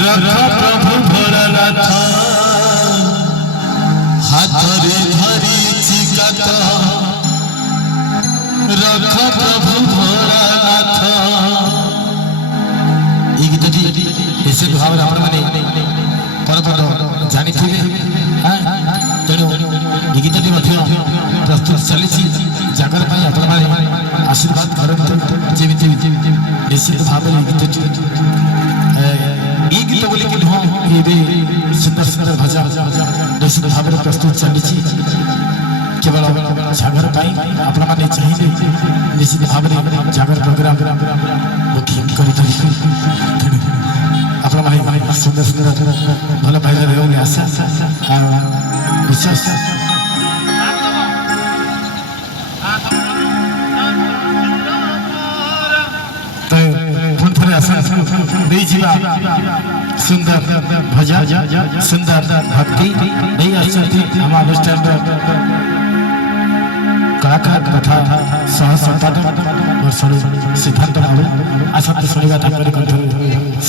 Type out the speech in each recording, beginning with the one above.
रखा प्रभु भोलानाथ हाथरे धरी चिकात रखा प्रभु भोलानाथ। ये गीतटी ऐसे भाव आपने परपद जानी थे तेणु ये गीतटी प्रस्तुत चली जागर आशीर्वाद करते निश्चित भाव गीतटी ये गीत बोली कि हाँ ये सुंदर सुंदर भजन निश्चित भाव प्रस्तुत चली केवल जागर आपण मैंने चाहिए निश्चित भाव जागर प्रोग्राम बुकिंग कर सुंदर सुंदर भल पाइले रही आशा विश्वास सुंदर भजन सुंदर भक्ति नहीं आम अनुष्ठान कलाकार तथा सह संपादक और सिद्धांत बाबू आसत शुणा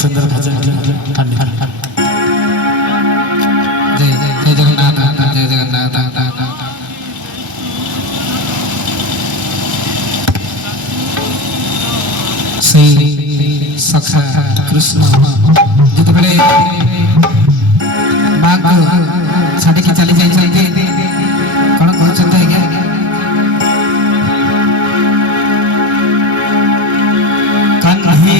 सुंदर भजन जय जय जगन्नाथ जय जगन्नाथ। श्री सखा कृष्ण जिते बड़े माँ को छाड़ी के चली जाए कौन कहते हैं कन्ही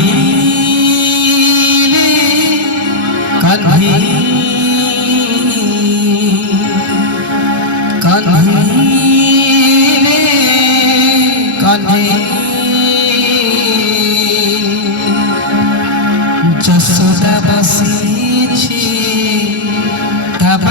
कन्ही कन्ही कन्ही जसोदा बसी छी तब